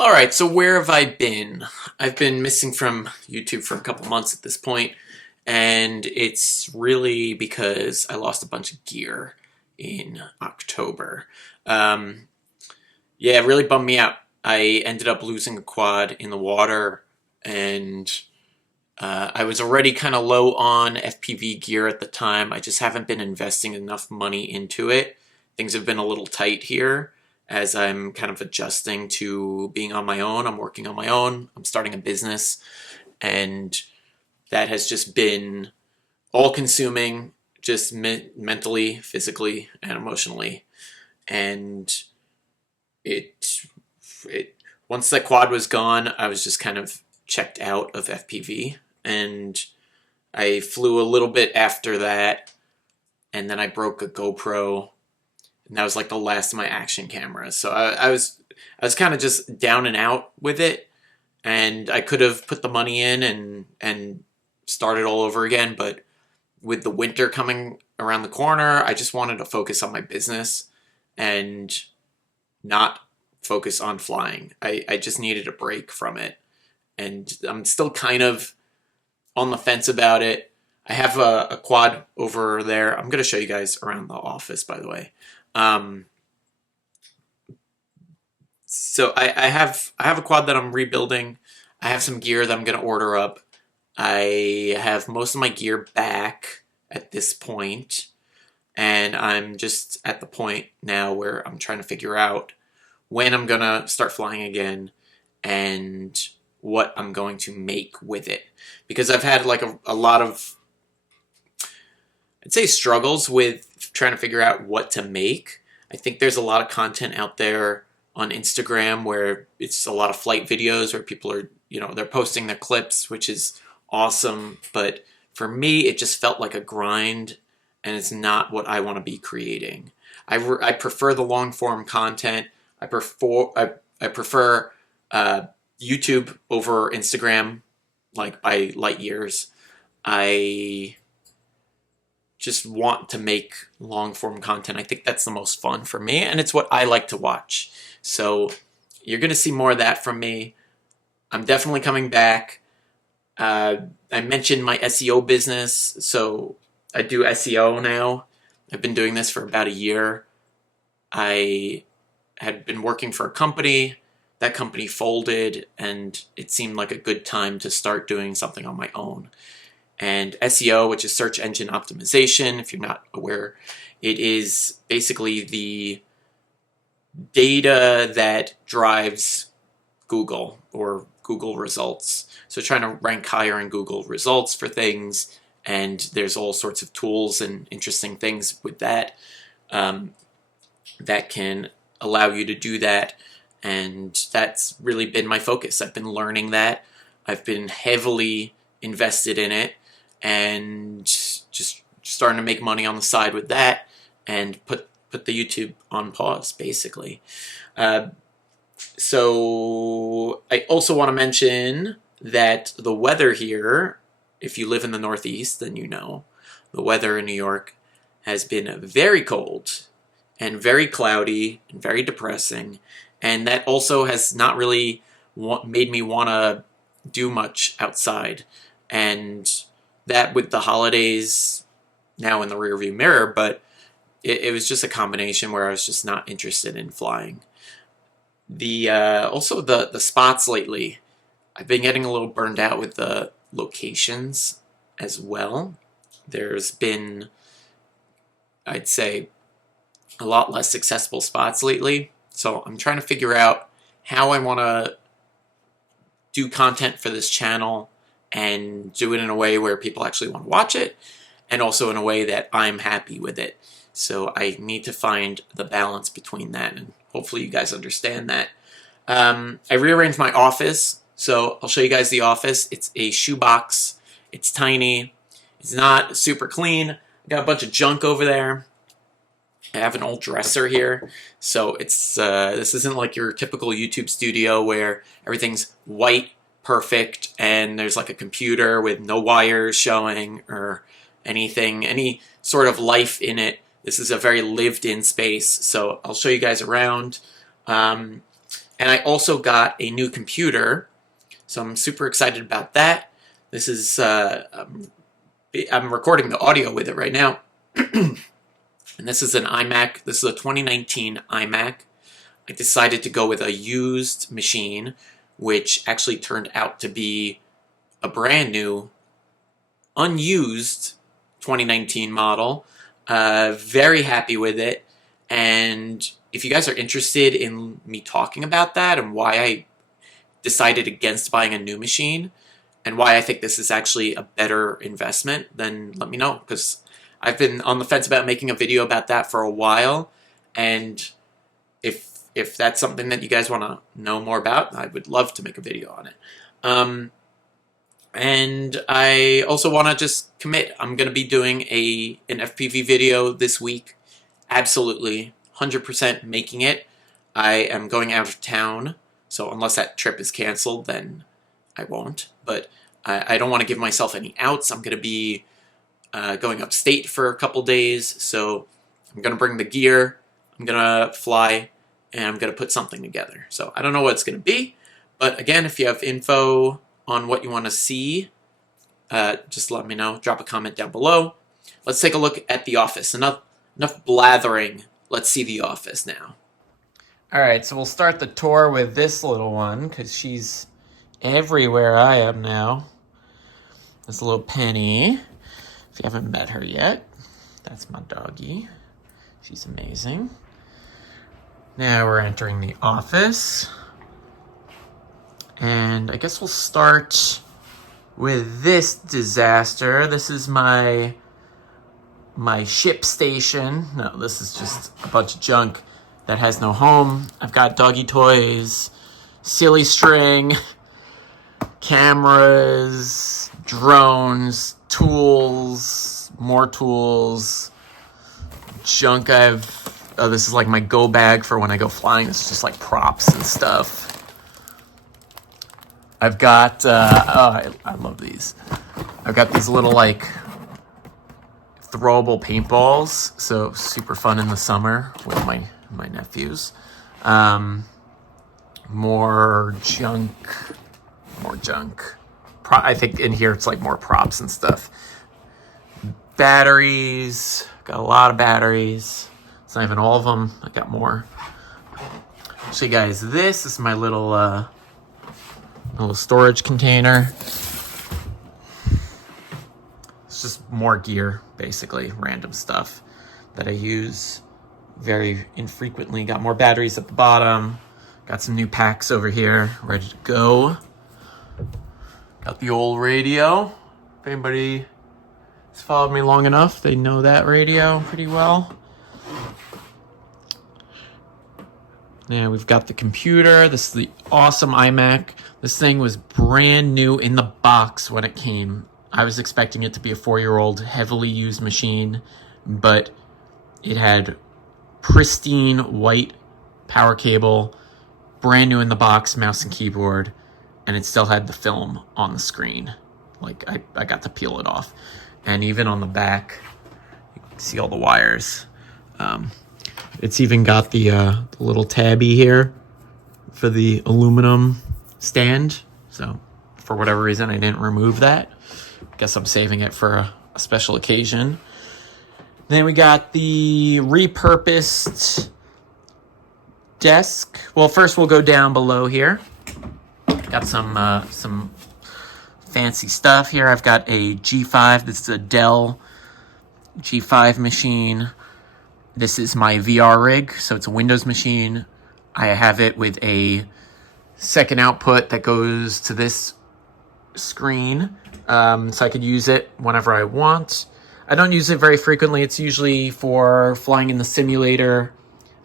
All right, so where have I been? I've been missing from YouTube for a couple months at this point, and it's really because I lost a bunch of gear in October. Um, yeah, it really bummed me out. I ended up losing a quad in the water, and I was already kind of low on FPV gear at the time. I just haven't been investing enough money into it. Things have been a little tight here as I'm kind of adjusting to being on my own. I'm working on my own. I'm starting a business, and that has just been all consuming, just mentally, physically, and emotionally. And it, it, once that quad was gone, I was just kind of checked out of FPV. And I flew a little bit after that, and then I broke a GoPro, and that was like the last of my action cameras. So I was kind of just down and out with it, and I could have put the money in and started all over again, but with the winter coming around the corner, I just wanted to focus on my business and not focus on flying. I just needed a break from it, and I'm still kind of on the fence about it. I have a quad over there. I'm going to show you guys around the office, by the way. Um, so I have a quad that I'm rebuilding. I have some gear that I'm going to order up. I have most of my gear back at this point, and I'm just at the point now where I'm trying to figure out when I'm going to start flying again and what I'm going to make with it. Because I've had like a lot of, I'd say, struggles with trying to figure out what to make. I think there's a lot of content out there on Instagram where it's a lot of flight videos where people are, they're posting their clips, which is awesome. But for me, it just felt like a grind, and it's not what I want to be creating. I prefer the long form content. I prefer YouTube over Instagram, like by light years. I just want to make long form content. I think that's the most fun for me, and it's what I like to watch. So you're going to see more of that from me. I'm definitely coming back. I mentioned my SEO business, so I do SEO now. I've been doing this for about a year. I had been working for a company. That company folded, and it seemed like a good time to start doing something on my own. And SEO, which is search engine optimization, if you're not aware, it is basically the data that drives Google or Google results. So trying to rank higher in Google results for things, and there's all sorts of tools and interesting things with that that can allow you to do that. And that's really been my focus. I've been learning that. I've been heavily invested in it, and just starting to make money on the side with that, and put the YouTube on pause, basically. So I also want to mention that the weather here, if you live in the Northeast, then the weather in New York has been very cold and very cloudy and very depressing, and that also has not really made me want to do much outside. And that, with the holidays now in the rearview mirror, but it was just a combination where I was just not interested in flying. Also the spots lately, I've been getting a little burned out with the locations as well. There's been, I'd say, a lot less successful spots lately. So I'm trying to figure out how I want to do content for this channel and do it in a way where people actually want to watch it, and also in a way that I'm happy with it. So I need to find the balance between that, and hopefully you guys understand that. I rearranged my office, so I'll show you guys the office. It's a shoebox. It's tiny. It's not super clean. I got a bunch of junk over there. I have an old dresser here, so it's this isn't like your typical YouTube studio where everything's white, perfect, and there's like a computer with no wires showing or anything, any sort of life in it. This is a very lived-in space, so I'll show you guys around. And I also got a new computer, so I'm super excited about that. This is, I'm recording the audio with it right now. And this is an iMac. This is a 2019 iMac. I decided to go with a used machine, which actually turned out to be a brand new, unused 2019 model. Very happy with it. And if you guys are interested in me talking about that and why I decided against buying a new machine and why I think this is actually a better investment, then let me know, because I've been on the fence about making a video about that for a while, and if that's something that you guys want to know more about, I would love to make a video on it. And I also want to just commit. I'm going to be doing an FPV video this week. Absolutely, 100% making it. I am going out of town, so unless that trip is canceled, then I won't. But I don't want to give myself any outs. I'm going to be going upstate for a couple days, so I'm going to bring the gear, I'm going to fly, and I'm going to put something together. So I don't know what it's going to be, but again, if you have info on what you want to see, just let me know. Drop a comment down below. Let's take a look at the office. Enough blathering. Let's see the office now. All right, so we'll start the tour with this little one, because she's everywhere I am now. This little Penny. If you haven't met her yet, that's my doggie. She's amazing. Now we're entering the office. And I guess we'll start with this disaster. This is my ship station. No, this is just a bunch of junk that has no home. I've got doggy toys, silly string, cameras, drones, tools, more tools, junk oh, this is like my go bag for when I go flying. It's just like props and stuff. I've got, I love these. I've got these little like throwable paintballs. So super fun in the summer with my nephews. More junk. I think in here it's like more props and stuff. Batteries, got a lot of batteries. It's not even all of them, I got more. I'll show you guys this. This is my little storage container. It's just more gear, basically, random stuff that I use very infrequently. Got more batteries at the bottom. Got some new packs over here, ready to go. Got the old radio. If anybody has followed me long enough, they know that radio pretty well. Now we've got the computer. This is the awesome iMac. This thing was brand new in the box when it came. I was expecting it to be a 4-year-old heavily used machine, but it had pristine white power cable, brand new in the box, mouse and keyboard, and it still had the film on the screen. Like, I got to peel it off. And even on the back, you can see all the wires. It's even got the little tabby here for the aluminum stand. So, for whatever reason, I didn't remove that. Guess I'm saving it for a special occasion. Then we got the repurposed desk. Well, first we'll go down below here. Got some fancy stuff here. I've got a G5. This is a Dell G5 machine. This is my VR rig, so it's a Windows machine. I have it with a second output that goes to this screen, so I could use it whenever I want. I don't use it very frequently. It's usually for flying in the simulator.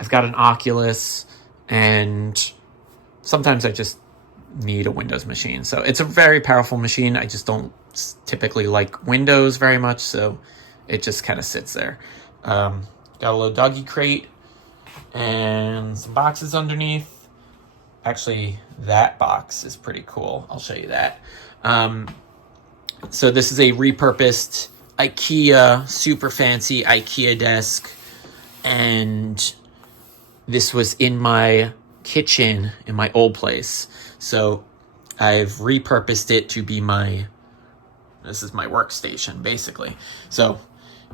I've got an Oculus, and sometimes I just need a Windows machine. So it's a very powerful machine. I just don't typically like Windows very much, so it just kind of sits there. Got a little doggy crate and some boxes underneath. Actually, that box is pretty cool. I'll show you that. So this is a repurposed IKEA, super fancy IKEA desk. And this was in my kitchen in my old place. So I've repurposed it to be this is my workstation, basically. So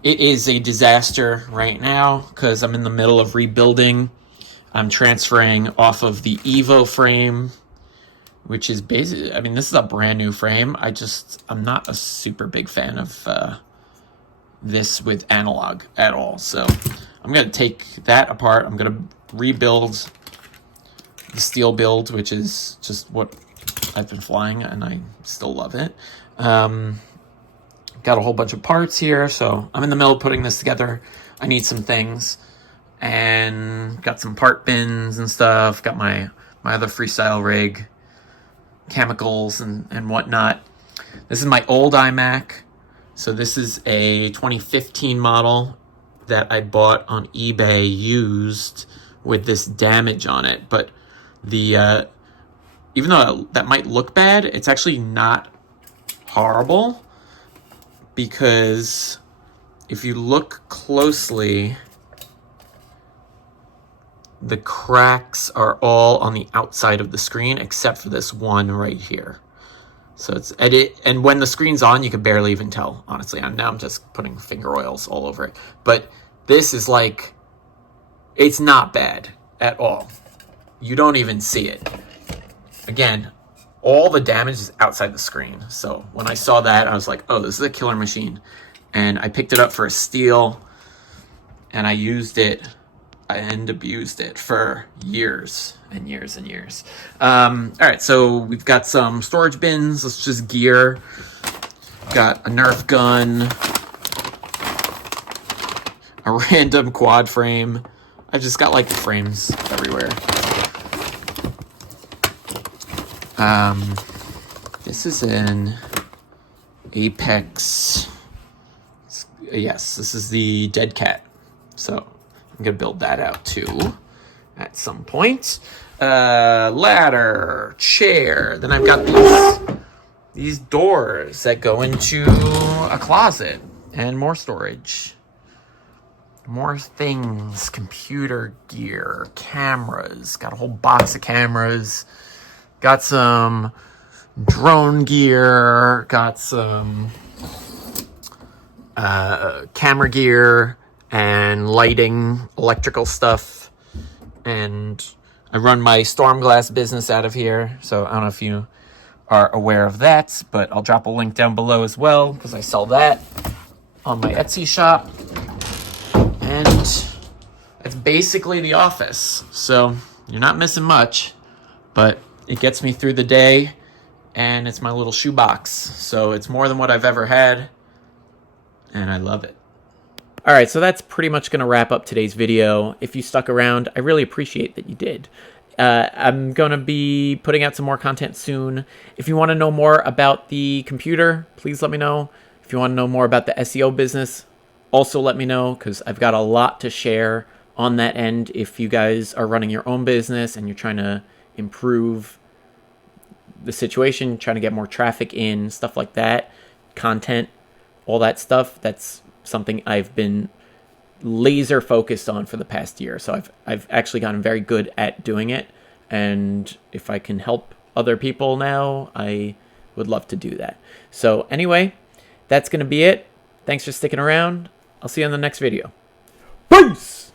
it is a disaster right now because I'm in the middle of rebuilding. I'm transferring off of the Evo frame, which is basically, I mean, this is a brand new frame. I'm not a super big fan of this with analog at all. So I'm going to take that apart. I'm going to rebuild the steel build, which is just what I've been flying, and I still love it. Got a whole bunch of parts here, so I'm in the middle of putting this together. I need some things, and got some part bins and stuff. Got my other freestyle rig, chemicals and whatnot. This is my old iMac. So this is a 2015 model that I bought on eBay used with this damage on it. But the even though that might look bad, it's actually not horrible, because if you look closely, the cracks are all on the outside of the screen except for this one right here. So it's edit, and when the screen's on, you can barely even tell, honestly. Now I'm just putting finger oils all over it. But this is like, it's not bad at all. You don't even see it. Again, all the damage is outside the screen. So when I saw that, I was like, oh, this is a killer machine. And I picked it up for a steal, and I used it and abused it for years and years and years. All right, so we've got some storage bins. Let's just gear. Got a Nerf gun, a random quad frame. I've just got like the frames everywhere. This is an Apex. Yes, this is the Dead Cat. So I'm gonna build that out too at some point. Ladder, chair. Then I've got these doors that go into a closet and more storage. More things, computer gear, cameras. Got a whole box of cameras. Got some drone gear. Got some camera gear and lighting, electrical stuff. And I run my storm glass business out of here. So I don't know if you are aware of that, but I'll drop a link down below as well, because I sell that on my Etsy shop. And it's basically the office. So you're not missing much, but it gets me through the day, and it's my little shoebox. So it's more than what I've ever had, and I love it. All right, so that's pretty much going to wrap up today's video. If you stuck around, I really appreciate that you did. I'm going to be putting out some more content soon. If you want to know more about the computer, please let me know. If you want to know more about the SEO business, also let me know, because I've got a lot to share on that end. If you guys are running your own business and you're trying to improve the situation, trying to get more traffic in, stuff like that, content, all that stuff, that's something I've been laser focused on for the past year. So I've actually gotten very good at doing it, and if I can help other people now, I would love to do that. So anyway, that's going to be it. Thanks for sticking around. I'll see you in the next video. Peace!